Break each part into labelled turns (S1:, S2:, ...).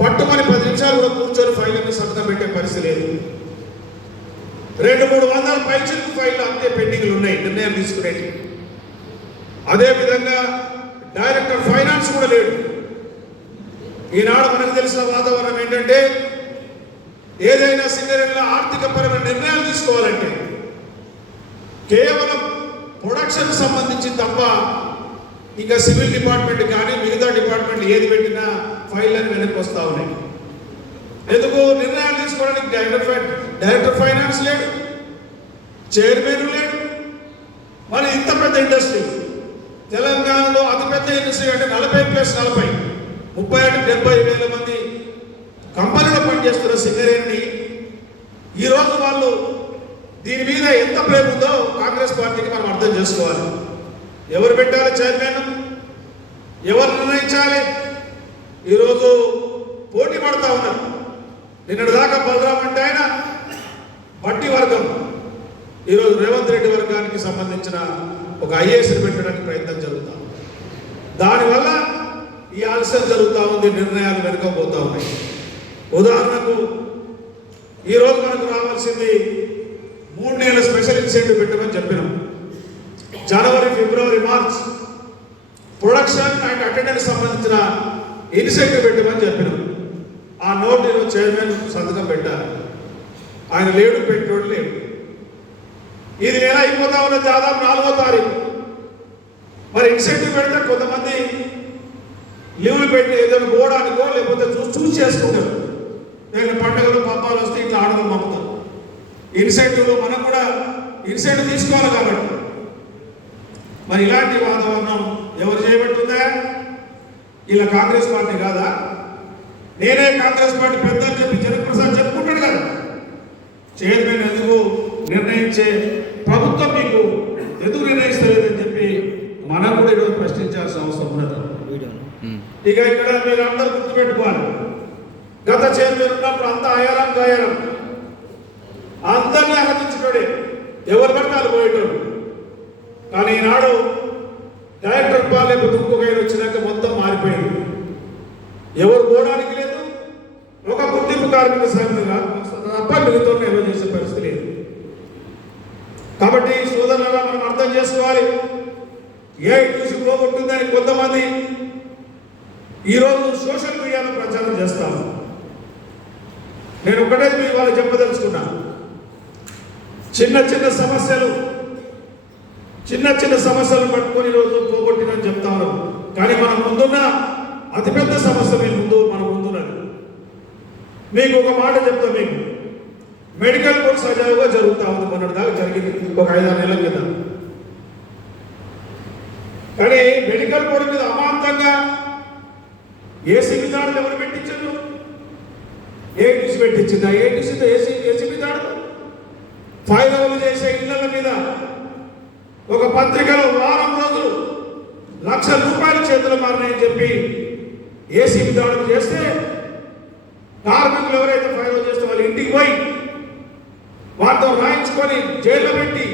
S1: పట్టుమని పది నిమిషాలు కూడా కూర్చొని ఫైల్ మీద సంతకం పెట్టే పరిస్థితి లేదు. రెండు మూడు వందల పైచిలకు ఫైళ్ళు అంతే పెండింగ్లు ఉన్నాయి నిర్ణయం తీసుకునేవి అదేవిధంగా డైరెక్టర్ ఫైనాన్స్ కూడా లేడు. ఈనాడు మనకు తెలిసిన వాతావరణం ఏంటంటే ఏదైనా సింగరేణిలో ఆర్థిక పరమైన నిర్ణయాలు తీసుకోవాలంటే కేవలం ప్రొడక్షన్ సంబంధించి తప్ప ఇంకా సివిల్ డిపార్ట్మెంట్ కానీ మిగతా డిపార్ట్మెంట్ ఏది పెట్టినా ఫైల్ వెనక్కి వస్తూ ఉన్నాయి. ఎందుకు నిర్ణయాలు తీసుకోవడానికి డైరెక్టర్ డైరెక్టర్ ఫైనాన్స్ లేడు చైర్మన్ లేడు. మరి ఇంత పెద్ద ఇండస్ట్రీ తెలంగాణలో అతిపెద్ద ఇండస్ట్రీ అంటే నలభై ప్లస్ నలభై. ముప్పై అంటే డెబ్బై వేల మంది కంపెనీలో పనిచేస్తున్న సింగరేణిని ఈరోజు వాళ్ళు దీని మీద ఎంత ప్రేమ ఉందో కాంగ్రెస్ పార్టీకి మనం అర్థం చేసుకోవాలి. ఎవరు పెట్టాలి చైర్మన్ ఎవరు నిర్ణయించాలి? ఈరోజు పోటీ పడతా ఉన్నారు నిన్నటి దాకా బలరాం అంటే ఆయన బట్టి వర్గం. ఈరోజు రేవంత్ రెడ్డి వర్గానికి సంబంధించిన ఒక ఐఏఎస్ పెట్టడానికి ప్రయత్నం జరుగుతా ఉంది. దానివల్ల ఈ ఆలస్యం జరుగుతూ ఉంది నిర్ణయాలు వెనుకపోతా ఉన్నాయి. ఉదాహరణకు ఈరోజు మనకు రావాల్సింది మూడు నెలల స్పెషల్ ఇన్సెంటివ్ పెట్టమని చెప్పినాం. జనవరి ఫిబ్రవరి మార్చ్. ప్రొడక్షన్ అండ్ అటెండెన్స్ సంబంధించిన ఇనిషియేటివ్ పెట్టమని చెప్పినాం. ఆ నోట్ నేను చైర్మన్ సంతకం పెట్టాను. ఆయన లేడు పెట్టాడు లేడు. ఇది నెల అయిపోతా ఉన్న దాదాపు నాలుగో తారీఖు. మరి ఇన్సెంటివ్ పెడితే కొంతమంది లీవ్లు పెట్టి ఏదైనా పోవడానికో లేకపోతే చూసి చూసి చేసుకుంటారు. నేను పండుగలు పబ్బాలు వస్తే ఇట్లా ఆడదాం పంపుతాం ఇన్సెంటివ్లు మనం కూడా ఇన్సెంటివ్ తీసుకోవాలి కాబట్టి. మరి ఇలాంటి వాతావరణం ఎవరు చేయబట్టుందా? ఇలా కాంగ్రెస్ పార్టీ కాదా? నేనే కాంగ్రెస్ పార్టీ పెద్ద అని చెప్పి జనప్రసాద్ చెప్పుకుంటాడు కదా. చైర్మన్ ఎందుకు నిర్ణయించే ప్రభుత్వం మీకు ఎందుకు నిర్ణయిస్తలేదని చెప్పి మనం కూడా ఈరోజు ప్రశ్నించాల్సిన అవసరం ఉన్నది. ఇక ఇక్కడ మీరు అందరూ గుర్తుపెట్టుకోవాలి. గత చైర్మన్ ఉన్నప్పుడు అంతా అయారం గాయారం. అందరినీ ఆహ్వానించుకోడే ఎవరు పడతారు పోయేటోడు కానీ ఈనాడు డైరెక్టర్ పాలెపు ఇంకొక ఆయన వచ్చినాక మొత్తం మారిపోయింది. ఎవరు పోవడానికి లేదు. ఒక గుర్తింపు కార్మిక సంఘంగా తప్ప మిగతా నిల్వ చేసే పరిస్థితి లేదు. కాబట్టి సోదరులారా మనం అర్థం చేసుకోవాలి. ఏ చూసి పోగొట్టుందని కొంతమంది ఈరోజు సోషల్ మీడియాలో ప్రచారం చేస్తాను నేను ఒకటే మీ వాళ్ళు చెప్పదలుచుకున్నా. చిన్న చిన్న సమస్యలు చిన్న చిన్న సమస్యలు పట్టుకొని రోజు పోగొట్టినని చెప్తాను కానీ మన ముందున్న అతిపెద్ద సమస్య మీ ముందు మన ముందున్నది. మీకు ఒక మాట చెప్తా మీకు. మెడికల్ కోర్స్ సజావుగా జరుగుతూ ఉంది మొన్నటి దాకా జరిగింది. ఒక ఐదారు నెలల కింద. కానీ మెడికల్ బోర్డు మీద అమాంతంగా ఏసీ విధానాలు ఎవరు పెట్టించారు? ఏటీసీ పెట్టించిందా? ఏటీసీతో ఏసీ ఏసీ విధానం ఫైల్ చేసే ఇళ్ళ మీద పత్రికలో వారం రోజులు లక్ష రూపాయల చేతులు మారినాయని చెప్పి ఏసీ విధానం చేస్తే కార్మికులు ఎవరైతే ఫైల్ చేస్తే వాళ్ళ ఇంటికి పోయి వారితో రాయించుకొని జైల్లో పెట్టి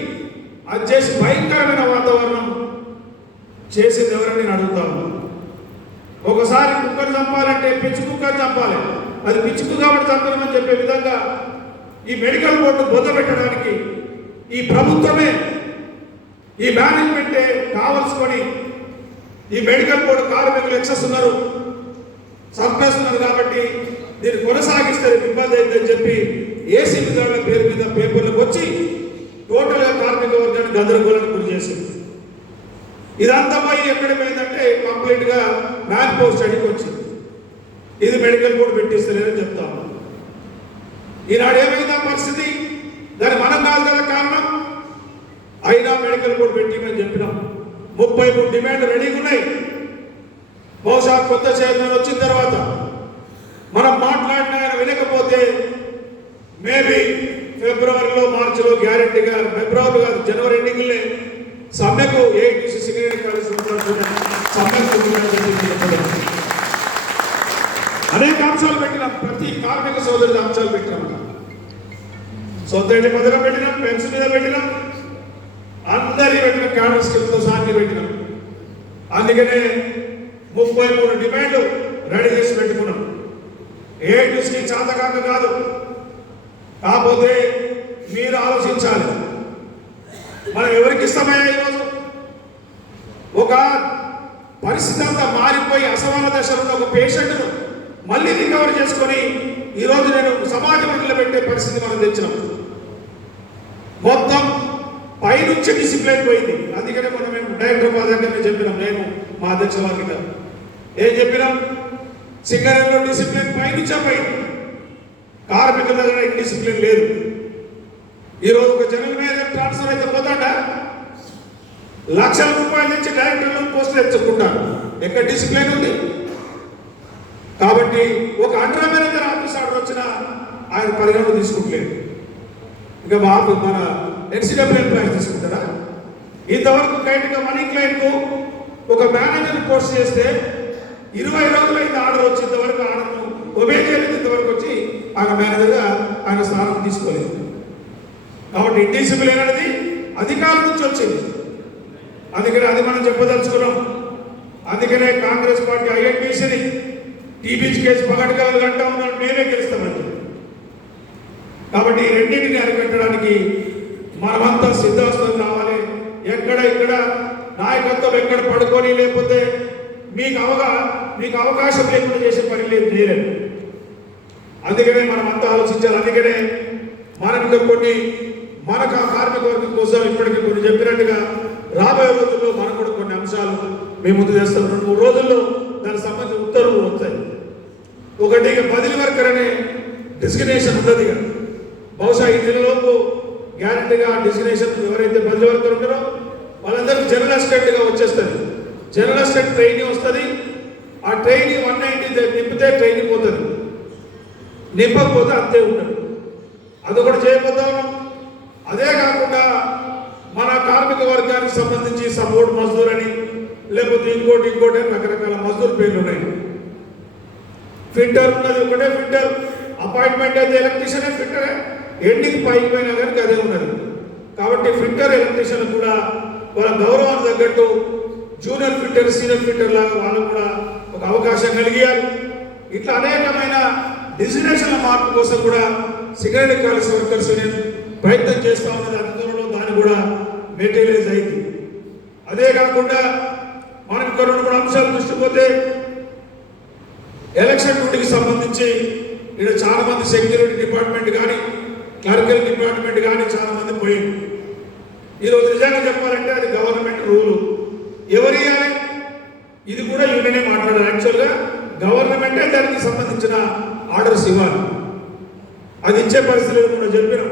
S1: అది చేసి భయంకరమైన వాతావరణం చేసింది ఎవరని నేను అడుగుతాను ఒకసారి కుక్కను చంపాలంటే పిచ్చి కుక్కను చంపాలి. అది పిచ్చుకు కాబట్టి చంపడమని చెప్పే విధంగా ఈ మెడికల్ బోర్డు బొద్ద పెట్టడానికి ఈ ప్రభుత్వమే ఈ మేనేజ్మెంట్ కావలసుకొని ఈ మెడికల్ బోర్డు కార్మికులు ఎక్సెస్ ఉన్నారు. చంపేస్తున్నారు కాబట్టి దీన్ని కొనసాగిస్తే ఇబ్బంది అయిందని చెప్పి ఏసీ విధానాల పేరు మీద పేపర్లకు వచ్చి టోటల్గా కార్మిక వర్గాన్ని గందరగోళానికి గురి చేసింది. ఇదంతా పోయి ఎక్కడ పోయిందంటే మ్యాన్ పోస్ట్ స్టడీకి వచ్చింది. ఇది మెడికల్ బోర్డు పెట్టిస్తలేదని చెప్తాం ఈనాడు ఏమైందా పరిస్థితి? దాని మనం కాదు కదా కారణం? అయినా మెడికల్ బోర్డు పెట్టిందని చెప్పినాం. ముప్పై మూడు డిమాండ్ రెడీగా ఉన్నాయి. బహుశా కొత్త చైర్మన్ వచ్చిన తర్వాత మనం మాట్లాడిన ఆయన వినకపోతే మేబీ ఫిబ్రవరిలో మార్చిలో గ్యారంటీగా ఫిబ్రవరి కాదు జనవరి ఎండింగ్లే. సమ్మెకు ఏఐటీసీ సిగరెట్ కాలేజ్ సమ్మెకు అనేక అంశాలు పెట్టినాం. ప్రతి కార్మిక సోదరుల అంశాలు పెట్టినాం. సొంత ఇంటి పథకం పెట్టినాం పెన్షన్ మీద పెట్టినాం. అందరి పెట్టిన క్యాడర్ స్కిల్తో సాన్ని పెట్టినాం. అందుకనే ముప్పై మూడు డిమాండ్లు రెడీ చేసి పెట్టుకున్నాం. ఏఐటీసీ చాతకాక కాదు. కాకపోతే మీరు ఆలోచించాలి. మనం ఎవరికి ఇస్తామయ్యా ఈరోజు? ఒక పరిస్థితి అంతా మారిపోయి అసమాన దశలో ఉన్న ఒక పేషెంట్ను మళ్ళీ రికవర్ చేసుకొని ఈరోజు నేను సమాజం నిలబెట్టే పరిస్థితి మనం తెచ్చినాం. మొత్తం పైనుంచి డిసిప్లిన్ పోయింది అందుకనే మనం మేము డైరెక్టర్ మా దగ్గర చెప్పినాం నేను మా అధ్యక్ష వారికి ఏం చెప్పినాం? సింగరేణిలో డిసిప్లిన్ పైనుంచే పోయింది. కార్మికుల దగ్గర డిసిప్లిన్ లేదు. ఈరోజు ఒక జనరల్ మేనేజర్ ట్రాన్స్ఫర్ అయితే పోతాడా? లక్షల రూపాయల నుంచి డైరెక్టర్లు పోస్టులు తెచ్చుకుంటాడు ఎక్కడ డిసిప్లిన్ ఉంది? కాబట్టి ఒక అండర్ మేనేజర్ ఆఫీస్ ఆర్డర్ వచ్చినా ఆయన పరిగణన తీసుకుంటలేదు ఇక మా మన ఎన్సీడబ్ల్యూ ఎంప్లాయీస్ తీసుకుంటారా? ఇంతవరకు కైట్గా మనీ క్లయింట్కు ఒక మేనేజర్ పోస్ట్ చేస్తే ఇరవై రోజులైంది ఆర్డర్ వచ్చి ఇంతవరకు ఆర్డర్ను ఒబే చేయలేదు ఇంతవరకు వచ్చి ఆయన మేనేజర్గా ఆయన స్థానం తీసుకోలేదు. కాబట్టి ఇండిసిప్లిన్ అనేది అధికారం నుంచి వచ్చింది. అందుకనే అది మనం చెప్పదలుచుకున్నాం. అందుకనే కాంగ్రెస్ పార్టీ ఐఎన్టీసీని టీబీచ్ కేసు పగటగలలు గంట ఉన్నాడు మేమే గెలుస్తామని కాబట్టి ఈ రెండింటిని అరికట్టడానికి మనమంతా సిద్ధాస్తులు కావాలి. ఎక్కడ ఇక్కడ నాయకత్వం ఎక్కడ పడుకొని లేకపోతే మీకు అవగా మీకు అవకాశం లేకుండా చేసే పని లేదు చేయలేదు అందుకనే మనం అంతా ఆలోచించాలి. అందుకనే మనం ఇంకా కొన్ని మన కార్మిక వర్గం కోసం ఇప్పటికీ కొన్ని చెప్పినట్టుగా రాబోయే రోజుల్లో మనకు కూడా కొన్ని అంశాలు మేము ముందు చేస్తాం. రెండు మూడు రోజుల్లో దానికి సంబంధించిన ఉత్తర్వులు వస్తాయి. ఒకటి ఇక బదిలీ వర్కర్ అనే డిస్క్రిమినేషన్ ఉంటుంది బహుశా ఈ నెలలోపు గ్యారంటీగా డిస్క్రిమినేషన్ ఎవరైతే బదిలీ వరకు ఉంటారో వాళ్ళందరికీ జనరల్ అసిస్టెంట్గా వచ్చేస్తుంది జనరల్ అసిస్టెంట్ ట్రైనింగ్ వస్తుంది. ఆ ట్రైనింగ్ వన్ నైంటీ నింపితే ట్రైనింగ్ పోతుంది. నింపకపోతే అంతే ఉంటుంది అది కూడా చేయబోతాం అదే కాకుండా మన కార్మిక వర్గానికి సంబంధించి సపోర్ట్ మజ్దూర్ అని లేకపోతే ఇంకోటి ఇంకోటి అని రకరకాల మజ్దూర్ పేర్లు ఉన్నాయి. ఫిల్టర్ ఉన్నది ఒకటే ఫిల్టర్. అపాయింట్మెంట్ అయితే ఎలక్ట్రీషియన్ ఫిల్టరే. ఎండింగ్ పైకి పోయినా కానీ అదే ఉన్నది. కాబట్టి ఫిల్టర్ ఎలక్ట్రీషియన్ కూడా వాళ్ళ గౌరవానికి తగ్గట్టు జూనియర్ ఫిల్టర్ సీనియర్ ఫిల్టర్ లాగా వాళ్ళకు కూడా ఒక అవకాశం కలిగియాలి. ఇట్లా అనేకమైన డిజినేషన్ల మార్పు కోసం కూడా సిగరెట్ కాలేజ్ వర్కర్స్ నేను ప్రయత్నం చేస్తా ఉన్నది. అందులో దాన్ని కూడా మెటీరియలైజ్ అయింది. అదే కాకుండా మనకి ఇంకా రెండు మూడు అంశాలు దృష్టి పోతే ఎలక్షన్ డ్యూటీకి సంబంధించి ఇక్కడ చాలా మంది సెక్యూరిటీ డిపార్ట్మెంట్ కానీ క్లరికల్ డిపార్ట్మెంట్ కానీ చాలామంది పోయింది ఈరోజు నిజంగా చెప్పాలంటే అది గవర్నమెంట్ రూలు. ఎవరి ఇది కూడా యూనియనే మాట్లాడారు. యాక్చువల్గా గవర్నమెంటే దానికి సంబంధించిన ఆర్డర్స్ ఇవ్వాలి. అది ఇచ్చే పరిస్థితి లేదు మనం చెప్పినాం.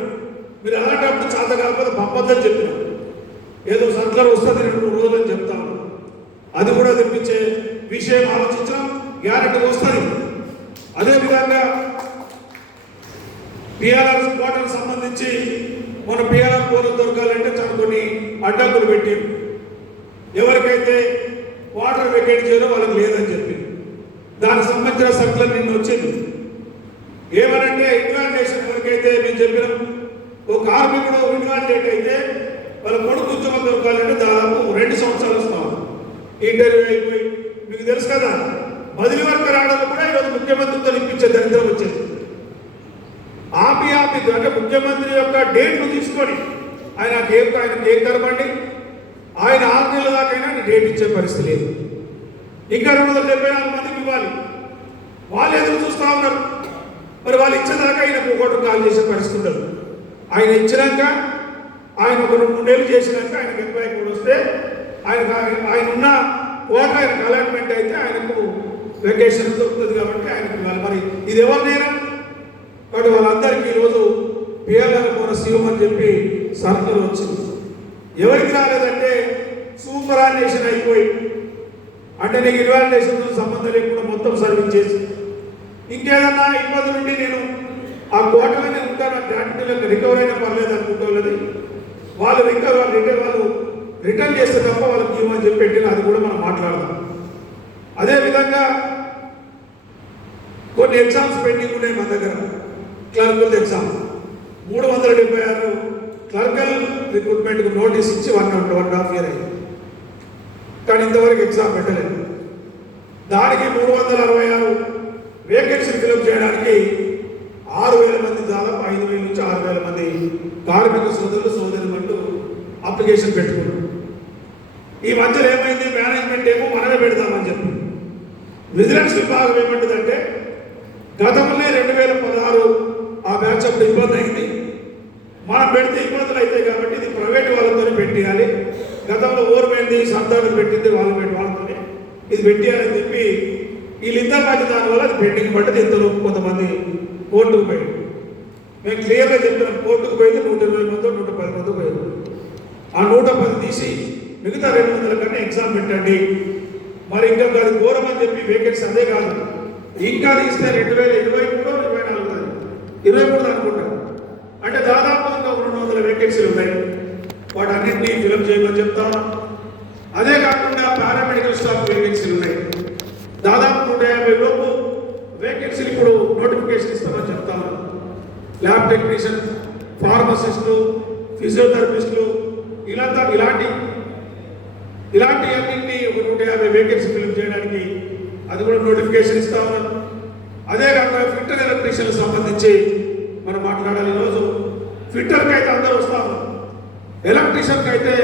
S1: మీరు అలాంటప్పుడు చేత కాకపోతే పంపద్దని చెప్పినాం. ఏదో సర్కులర్ వస్తుంది రెండు మూడు రోజులు అని చెప్తాను అది కూడా తెప్పించే విషయం ఆలోచించడం గ్యారెంటీ వస్తుంది. అదేవిధంగా పిఆర్ఆర్ కోటకు సంబంధించి మన పిఆర్ఆర్ కోట దొరకాలంటే చాలా కొన్ని అడ్డంకులు పెట్టి ఎవరికైతే వాటర్ వెకేట్ చేయాలో వాళ్ళకి లేదని చెప్పి. దానికి సంబంధించిన సర్కులర్ నిన్న వచ్చింది. ఏమనంటే ఇన్వాలిడేషన్ ఎవరికైతే మేము చెప్పినాం ఒక కార్మికుడు ఇన్వాలిడేట్ అయితే వాళ్ళ కొడుకు ఉద్యోగం దొరకాలంటే దాదాపు రెండు సంవత్సరాలు వస్తాం. ఇంటర్వ్యూ అయిపోయి మీకు తెలుసు కదా బదిలీ వర్గ రావడంలో కూడా ఈరోజు ముఖ్యమంత్రితో ఇప్పించే దరిద్రం వచ్చేది అంటే ముఖ్యమంత్రి యొక్క డేట్ను తీసుకొని ఆయన కేక్ ఆయన కేక్ కరబండి ఆయన ఆరు నెలల దాకైనా ఆయన డేట్ ఇచ్చే పరిస్థితి లేదు. ఇంకా రెండు వందల డెబ్బై నాలుగు మందికి ఇవ్వాలి. వాళ్ళు ఎదురు చూస్తూ ఉన్నారు. మరి వాళ్ళు ఇచ్చేదాకా ఆయన పోగొట్టు కాల్ చేసే పరిస్థితి ఉండదు. ఆయన ఇచ్చినాక ఆయన ఒక రెండు మూడేళ్ళు చేసినాక ఆయనకు ఎంప్లాయ్ కూడా వస్తే ఆయన ఆయన ఉన్న కోట ఆయన అలాట్మెంట్ అయితే ఆయనకు వెకేషన్ దొరుకుతుంది కాబట్టి ఆయనకు ఇవ్వాలి. మరి ఇది ఎవరు నేరం? కాబట్టి వాళ్ళందరికీ ఈరోజు పిఎల్ఆర్ కూడా సీఎం అని చెప్పి సర్కులు వచ్చింది. ఎవరికి రాలేదంటే సూపర్ అయిపోయి అంటే నీకు ఇన్వాలిడేషన్ సంబంధం లేకుండా మొత్తం సర్వీస్ చేసి. ఇంకేదన్నా ఇబ్బంది నుండి నేను ఆ కోటలోనే ఉంటాను గ్రాట్యుటీలకు రికవర్ అయినా పర్లేదు అనుకుంటున్నది వాళ్ళు రికవర్ రిటర్న్ వాళ్ళు రిటర్న్ చేస్తే తప్ప వాళ్ళకి ఇవ్వమని చెప్పి పెట్టిన అది కూడా మనం మాట్లాడదాం. అదేవిధంగా కొన్ని ఎగ్జామ్స్ పెండింగ్ ఉన్నాయి మన దగ్గర. క్లర్కల్ ఎగ్జామ్ మూడు వందల డెబ్బై ఆరు క్లర్కల్ రిక్రూట్మెంట్కి నోటీస్ ఇచ్చి one one one half year అయింది. కానీ ఇంతవరకు ఎగ్జామ్ పెట్టలేదు. దానికి మూడు వందల అరవై ఆరు వేకెన్సీ ఫిలప్ చేయడానికి ఆరు వేల మంది దాదాపు ఐదు వేల నుంచి ఆరు వేల మంది కార్మిక సోదరులు సోదరులు అప్లికేషన్ పెట్టుకున్నారు. ఈ మధ్యలో ఏమైంది? మేనేజ్మెంట్ ఏమో మనమే పెడతామని చెప్పి. విజిలెన్స్ విభాగం ఏమంటుందంటే గతంలో రెండు వేల పదహారు ఆ బ్యాచ్ అప్పుడు ఇబ్బంది అయింది. మనం పెడితే ఇబ్బందులు అవుతాయి కాబట్టి ఇది ప్రైవేట్ వాళ్ళతో పెట్టేయాలి. గతంలో ఓర్మైంది సంతానం పెట్టింది వాళ్ళు పెట్టి వాళ్ళతోనే. ఇది పెట్టేయాలని చెప్పి వీళ్ళిద్దరు మధ్య దానివల్ల అది పెండింగ్ పడ్డది ఇంతలో కొంతమంది కోర్టుకు పోయింది మేము క్లియర్గా చెప్పిన కోర్టుకు పోయింది నూట ఇరవై మంది నూట పది మంది పోయింది. ఆ నూట పది తీసి మిగతా రెండు వందల కన్నా ఎగ్జామ్ పెట్టండి. మరి ఇంకా అది ఘోరం అని చెప్పి వేకెన్సీ అదే కాదు. ఇంకా తీస్తే రెండు వేల ఇరవై మూడు ఇరవై మూడు అనుకుంటా. అంటే దాదాపు ఇంకా రెండు వందల వేకెన్సీలు ఉన్నాయి. వాటన్నింటినీ ఫిలప్ చేయమని చెప్తాను అదే కాకుండా పారామెడికల్ స్టాఫ్ వేకెన్సీలు ఉన్నాయి. దాదాపు నూట యాభై లోపు వేకెన్సీలు ఇప్పుడు నోటిఫికేషన్ ఇస్తామని చెప్తాను ల్యాబ్ టెక్నీషియన్ ఫార్మసిస్టులు ఫిజియోథెరపిస్టులు ఇలా ఇలాంటి ఇలాంటి అన్నింటినీ ఒక నూట యాభై వేకెన్సీ ఫిలప్ చేయడానికి అది కూడా నోటిఫికేషన్ ఇస్తా ఉన్నాను అదే కాకుండా ఫిట్టర్ ఎలక్ట్రీషియన్ సంబంధించి మనం మాట్లాడాలి ఈరోజు. ఫిట్టర్కి అయితే అందరూ వస్తాము ఎలక్ట్రీషియన్కి అయితే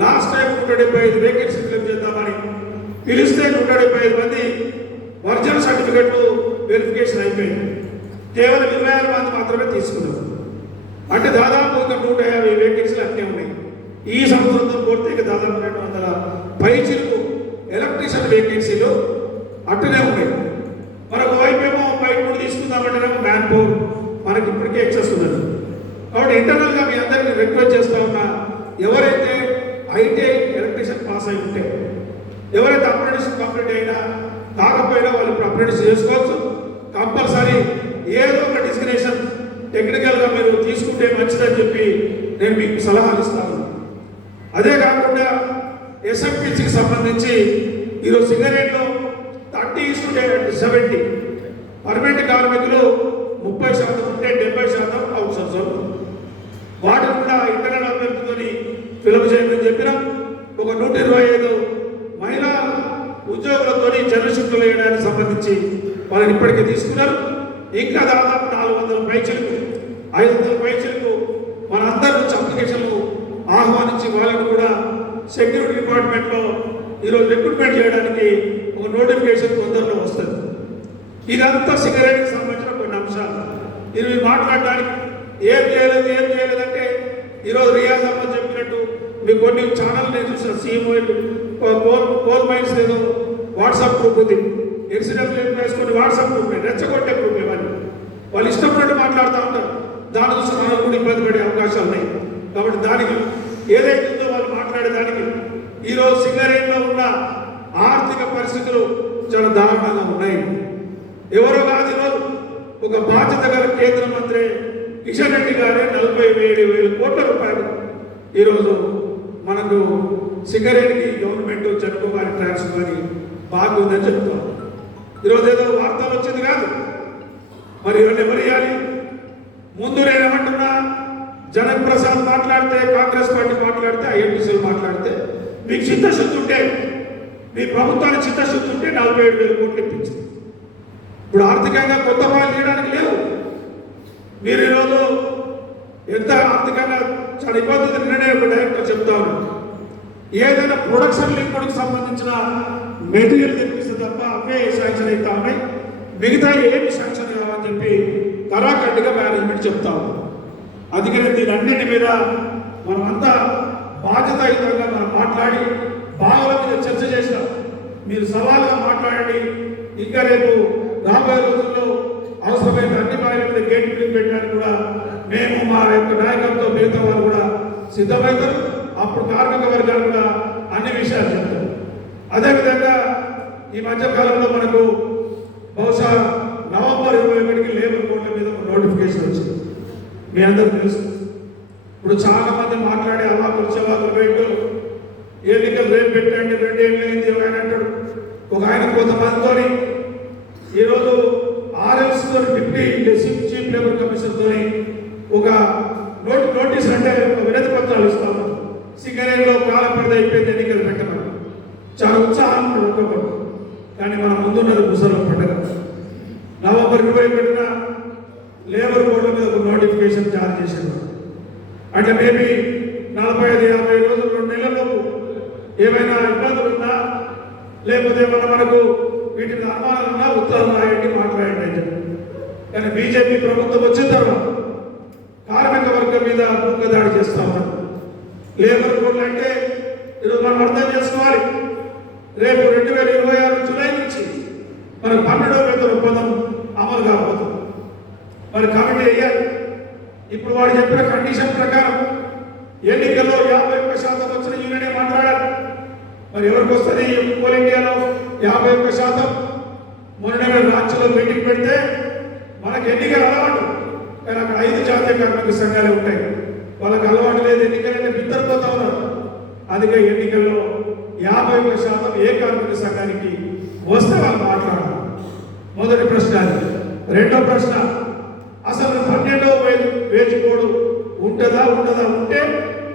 S1: లాస్ట్ టైం నూట డెబ్బై ఐదు వేకెన్సీ ఫిల్అప్ చేద్దామని పిలిస్తే నూట డెబ్బై ఐదు మంది ఒరిజినల్ సర్టిఫికెట్ వెరిఫికేషన్ అయిపోయింది. కేవలం ఇరవై ఆరు మంది మాత్రమే తీసుకున్నారు. అంటే దాదాపు ఇంకా నూట యాభై వేకెన్సీలు అన్నీ ఉన్నాయి. ఈ సంవత్సరంతో పోతే ఇక దాదాపు రెండు వందల పైచిలకు ఎలక్ట్రీషియన్ వేకెన్సీలు అట్టనే ఉన్నాయి. మనకి ఇప్పటికే ఎక్సెస్ ఉన్నది. కాబట్టి ఇంటర్నల్గా మీ అందరినీ రిక్వెస్ట్ చేస్తా ఉన్నా ఎవరైతే ఐటీఐ ఎలక్ట్రీషియన్ పాస్ అయి ఉంటే ఎవరైతే అప్రెంటిస్ కంప్లీట్ అయినా కాకపోయినా వాళ్ళు ఇప్పుడు అప్రెంటిస్ చేసుకోవచ్చు. కంపల్సరీ ఏదో ఒక డిస్క్రినేషన్ టెక్నికల్గా మీరు తీసుకుంటే మంచిదని చెప్పి నేను మీకు సలహాలు ఇస్తాను. అదే కాకుండా ఎస్ఎంపిసికి సంబంధించి ఈరోజు సింగరేట్లో థర్టీ స్టూడెంట్ సెవెంటీ పర్మనెంట్ కార్మికులు ముప్పై శాతం ఉంటే డెబ్బై శాతం అవుట్ సోర్స్ వాటి కూడా ఇంటర్నల్ అభ్యర్థితో ఫిలప్ చేయమని చెప్పిన ఒక నూట ఇరవై ఐదు మహిళా ఉద్యోగులతో జర్నలిస్టులు వేయడానికి సంబంధించి వాళ్ళని ఇప్పటికే తీసుకున్నారు. ఇంకా దాదాపు నాలుగు వందల పైచలకు ఐదు వందల పైచలకు మనందరి నుంచి అప్లికేషన్లు ఆహ్వానించి వాళ్ళని కూడా సెక్యూరిటీ డిపార్ట్మెంట్లో ఈరోజు రిక్రూట్మెంట్ చేయడానికి ఒక నోటిఫికేషన్ తొందరలో వస్తుంది. ఇదంతా సిగరెట్కి సంబంధించి ఇది మీరు మాట్లాడడానికి ఏం చేయలేదు ఏం చేయలేదంటే ఈరోజు రియాజ్ అమ్మ చెప్పినట్టు మీకు కొన్ని ఛానల్ నేను చూసిన సీఎం కోల్ కోల్ మైన్స్ ఏదో వాట్సాప్ గ్రూప్ ఉంది ఎన్సీడబ్ల్యూ వేసుకొని వాట్సాప్ గ్రూప్ రెచ్చగొట్టే గ్రూప్ ఇవన్నీ వాళ్ళు. ఇష్టపడినట్టు మాట్లాడుతూ ఉంటారు. దాని చూసి మనం కూడా ఇబ్బంది పడే అవకాశాలు ఉన్నాయి. కాబట్టి దానికి ఏదైతే ఉందో వాళ్ళు మాట్లాడే దానికి ఈరోజు సింగరేణిలో ఉన్న ఆర్థిక పరిస్థితులు చాలా దారుణంగా ఉన్నాయి. ఎవరో కాదు ఒక బాధ్యత గల కేంద్ర మంత్రి కిషన్ రెడ్డి గారే నలభై ఏడు వేల కోట్ల రూపాయలు. ఈరోజు మనకు సింగరేణికి గవర్నమెంట్ జట్టుకో ట్యాక్స్ ట్రాన్స్ఫర్ బాగుందని చెప్తాం ఈరోజు ఏదో వార్తలు వచ్చింది కాదు. మరి ఇవన్నీ ఎవరు ఇవ్వాలి? ముందు నేనేమంటున్నా జనక్ ప్రసాద్ మాట్లాడితే కాంగ్రెస్ పార్టీ మాట్లాడితే ఐఎంపీసీలు మాట్లాడితే మీకు చిత్తశుద్ధి ఉంటే మీ ప్రభుత్వానికి చిత్తశుద్ధి ఉంటే నలభై ఏడు వేల కోట్లు ఇప్పించింది ఇప్పుడు ఆర్థికంగా కొత్త వాళ్ళు చేయడానికి లేవు మీరు ఈరోజు ఎంత చాలా ఇబ్బంది నిన్ననే ఒక డైరెక్టర్ చెప్తాను ఏదైనా ప్రొడక్షన్ లింక్డ్కి సంబంధించిన మెటీరియల్ తెప్పిస్తే తప్ప అవే శాంక్షన్ అవుతా ఉన్నాయి. మిగతా ఏమి శాంక్షన్ కావని చెప్పి తరాకట్టుగా మేనేజ్మెంట్ చెప్తాము అందుకనే దీనన్నిటి దీని అన్నింటి మీద మనమంతా బాధ్యతాయుతంగా మనం మాట్లాడి బాగా మీద చర్చ చేసినాం మీరు సవాల్గా మాట్లాడండి. ఇంకా రేపు రాబోయే రోజుల్లో అవసరమైన అన్ని బాయిల మీద గేట్ పెట్టడానికి కూడా మేము మా యొక్క నాయకత్వం మిగతా వారు కూడా సిద్ధమవుతారు. అప్పుడు కార్మిక వర్గాలు కూడా అన్ని విషయాలు చెప్తారు. అదేవిధంగా ఈ మధ్య కాలంలో మనకు బహుశా నవంబర్ ఇరవై ఒకటికి లేబర్ కోడ్ల మీద ఒక నోటిఫికేషన్ వచ్చింది. మీ అందరూ తెలుసు. ఇప్పుడు చాలా మంది మాట్లాడే అవాకులు చెవాకులు పెట్టు. ఎన్నికలు రేపు పెట్టండి రెండేళ్ళు అయింది ఒక ఆయన అంటాడు. ఒక ఆయన కొంతమందితో ఈరోజు ఆర్ఎల్స్తో డిప్యూటీ చీఫ్ లేబర్ కమిషన్తో ఒక నోటి నోటీస్ అంటే ఒక వినతి పత్రాలు ఇస్తాము సింగరేణిలో కాల పరిధి అయిపోయింది ఎన్నికలు పెట్టమని చాలా ఉత్సాహం ఒప్పుకోకూడదు కానీ మన ముందున్నది ముసలం పండుగ. నవంబర్ ఇరవై పెట్టిన లేబర్ బోర్డు మీద ఒక నోటిఫికేషన్ జారీ చేశారు. అంటే మేబీ నలభై ఐదు యాభై రోజులు రెండు నెలలకు ఏమైనా ఇబ్బందులు ఉన్నా లేకపోతే మన మనకు వీటిని మీద ఉత్తరం రాయండి మాట్లాడండి అని చెప్పి. కానీ బీజేపీ ప్రభుత్వం వచ్చిన తర్వాత కార్మిక వర్గం మీద మూక దాడి చేస్తా ఉన్నారు. లేబర్ కోడ్లు అంటే ఈరోజు మనం అర్థం చేసుకోవాలి. రేపు రెండు వేల ఇరవై ఆరు జూలై నుంచి మనకు పన్నెండవ వేతన ఒప్పందం అమలు కాబోతుంది. మరి కమిటీ వేయాలి. ఇప్పుడు వాడు చెప్పిన కండిషన్ ప్రకారం ఎన్నికల్లో యాభై ఒక్క శాతం వచ్చిన యూనియనే మాట్లాడాలి. మరి ఎవరికి వస్తుంది? కోల్ ఇండియాలో యాభై ఒక్క శాతం. మొన్న రాష్ట్రంలో మీటింగ్ పెడితే మనకి ఎన్నికలు అలవాటు. కానీ అక్కడ ఐదు జాతీయ కార్మిక సంఘాలే ఉంటాయి. వాళ్ళకి అలవాటు లేదు. ఎన్నికలంటే బిద్దరిపోతా ఉన్నారు. అందుకే ఎన్నికల్లో యాభై ఒక్క శాతం ఏ కార్మిక సంఘానికి వస్తే వాళ్ళు మాట్లాడాలి మొదటి ప్రశ్న అది. రెండో ప్రశ్న అసలు పన్నెండో వేచి వేజ్ ఉంటుందా ఉంటుందా ఉంటే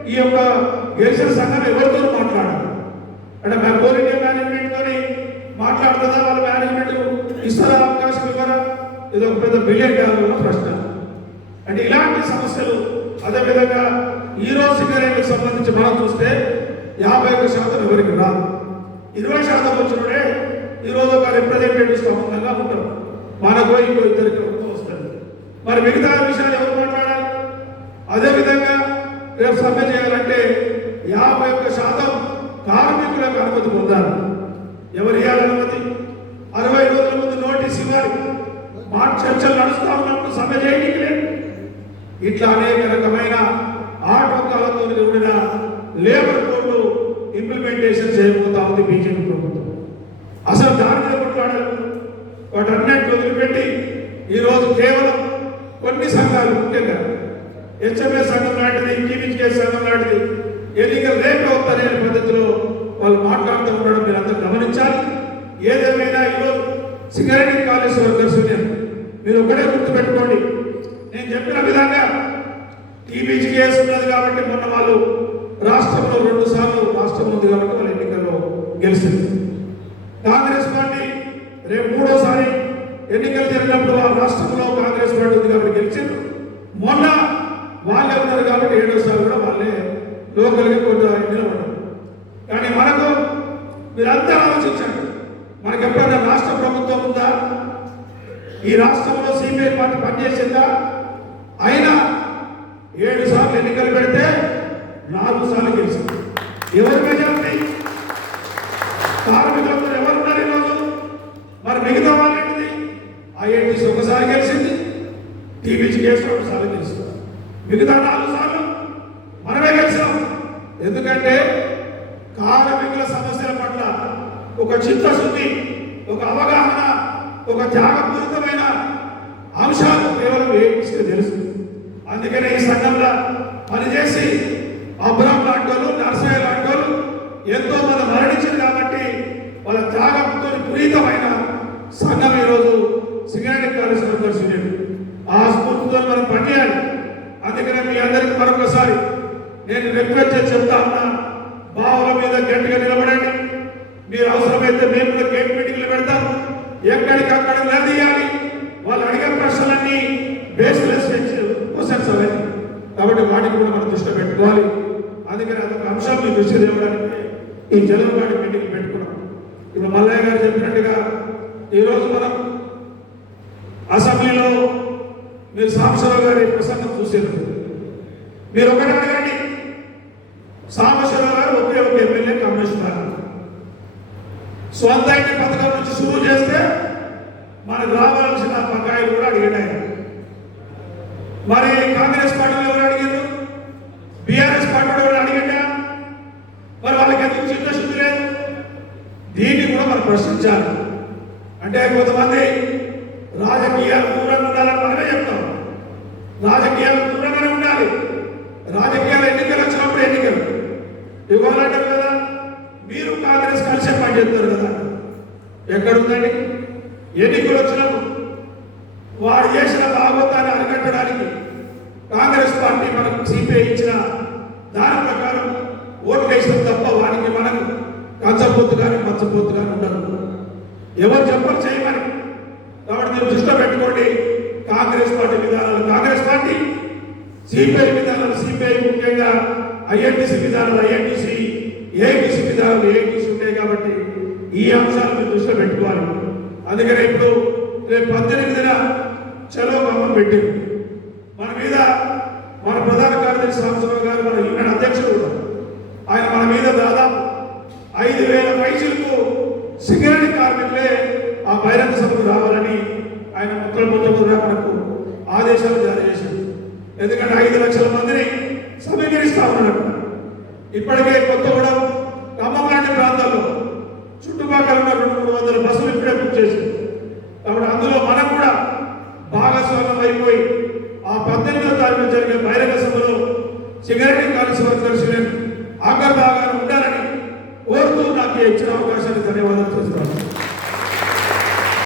S1: ఈ యొక్క గెలిచిన సంఘం ఎవరితో మాట్లాడాలి అంటే మా కోల్ ఇండియా మేనేజ్మెంట్ కానీ మాట్లాడుతుందా వాళ్ళ మేనేజ్మెంట్ ఇస్తారా అవకాశం ఇవ్వరా? ఇది ఒక పెద్ద బిలియన్ డాలర్ల ప్రశ్న. అంటే ఇలాంటి సమస్యలు అదేవిధంగా ఈ రోజు సిగరెట్లకు సంబంధించి మనం చూస్తే యాభై ఒక్క శాతం ఎవరికి రాదు. ఇరవై శాతం వచ్చినడే ఈ రోజు ఒక రిప్రజెంటేటివ్ సంబంధంగా ఉంటారు మనకు ఇంకో ఇద్దరికి వస్తుంది. మరి మిగతా విషయాలు ఎవరు మాట్లాడాలి? అదేవిధంగా రేపు సమ్మె చేయాలంటే యాభై ఒక్క శాతం కార్మికులకు అనుమతి పొందారు. ఎవరు ఇవ్వాలి అనుమతి? అరవై రోజుల ముందు నోటీస్ ఇవ్వాలి. మా చర్చలు నడుస్తా ఉన్నప్పుడు సభ చేయడానికి లేదు. ఇట్లా అనేక రకమైన ఆటంకాలతో కూడిన లేబర్ కోడ్లు ఇంప్లిమెంటేషన్ చేయబోతా ఉంది బీజేపీ ప్రభుత్వం. అసలు దాని మీద కొట్లాడాలి. వాటన్నిటిని వదిలిపెట్టి ఈరోజు కేవలం కొన్ని సంఘాలు ముఖ్యంగా హెచ్ఎంఏ సంఘం లాంటిది టీవీకే సంఘం లాంటిది ఎన్నికలు రేపు అవుతారనే పద్ధతిలో వాళ్ళు మాట్లాడుతూ ఉండడం మీరు అందరూ గమనించాలి. ఏదేమైనా ఈరోజు సిగరెట్ కాలేజ్ వర్కర్స్ యూనియన్ మీరు ఒకటే గుర్తుపెట్టుకోండి. నేను చెప్పిన విధంగా టీబీజీ ఉన్నది కాబట్టి మొన్న వాళ్ళు రాష్ట్రంలో రెండు సార్లు రాష్ట్రం ఉంది కాబట్టి వాళ్ళు ఎన్నికల్లో గెలిచింది. కాంగ్రెస్ పార్టీ రేపు మూడోసారి ఎన్నికలు జరిగినప్పుడు వాళ్ళ రాష్ట్రంలో కాంగ్రెస్ పార్టీ ఉంది కాబట్టి గెలిచింది. మొన్న వాళ్ళే ఉన్నారు కాబట్టి ఏడోసారి కూడా వాళ్ళే లోకల్గా కొంత నిలబడ్డారు కానీ మనకు మీరంతా ఆలోచించండి. మనకి ఎప్పుడైనా రాష్ట్ర ప్రభుత్వం ఉందా? ఈ రాష్ట్రంలో సిపిఐ పార్టీ పనిచేసిందా? అయినా ఏడు సార్లు ఎన్నికలు పెడితే నాలుగు సార్లు గెలిచింది. ఎవరి మీద Abraão అసెంబ్లీలో మీరు సాంబశివరావు గారి ప్రసంగం చూసారు మీరు ఒకటి అడగండి. సాంబశివరావు గారు ఒకే ఒక ఎమ్మెల్యే కమిషనర్ సొంత ఇంటి పథకం నుంచి షురూ చేస్తే మనకు రావాల్సిన బకాయిలు కూడా అడిగినాయి మరి కాంగ్రెస్ పార్టీలో ఎవరు అడిగారు? బీఆర్ఎస్ పార్టీలో ఎవరు అడిగండా? మరి వాళ్ళకి ఎందుకు చిత్తశుద్ధి లేదు? దీన్ని కూడా మనం ప్రశ్నించాలి. అంటే కొంతమంది రాజకీయాలు దూరంగా ఉండాలని మనమే చెప్తాం రాజకీయాలు దూరంగానే ఉండాలి. రాజకీయాలు ఎన్నికలు వచ్చినప్పుడు ఎన్నికలు. ఇవ్వాలంటారు కదా? మీరు కాంగ్రెస్ కలిసే పనిచేస్తారు కదా? ఎక్కడుందండి? ఎన్నికలు వచ్చినప్పుడు వాడు చేసిన భాగవతాన్ని అరికట్టడానికి కాంగ్రెస్ పార్టీ మనకు సిపిఐ ఇచ్చిన దాని ప్రకారం ఓట్లు వేసిన తప్ప వారికి మనకు కంచపోతు కానీ మచ్చపోతు కానీ ఉండదు. ఎవరు చెప్పరు చేయమని. కాబట్టి మీరు దృష్టిలో పెట్టుకోండి. కాంగ్రెస్ పార్టీ విధానాలు కాంగ్రెస్ పార్టీ సిపిఐ విధానాలు సిపిఐ ముఖ్యంగా ఐఎన్టీసీ విధానాలు ఐఎన్టీసీ ఏఐటీసీ విధానాలు ఏఐటీసీ ఉంటాయి కాబట్టి ఈ అంశాలు మీరు దృష్టిలో పెట్టుకోవాలి. అందుకనే ఇప్పుడు రేపు పద్దెనిమిదిన చలో బొమ్మ పెట్టింది మన మీద మన ప్రధాన కార్యదర్శి సంవత్సరం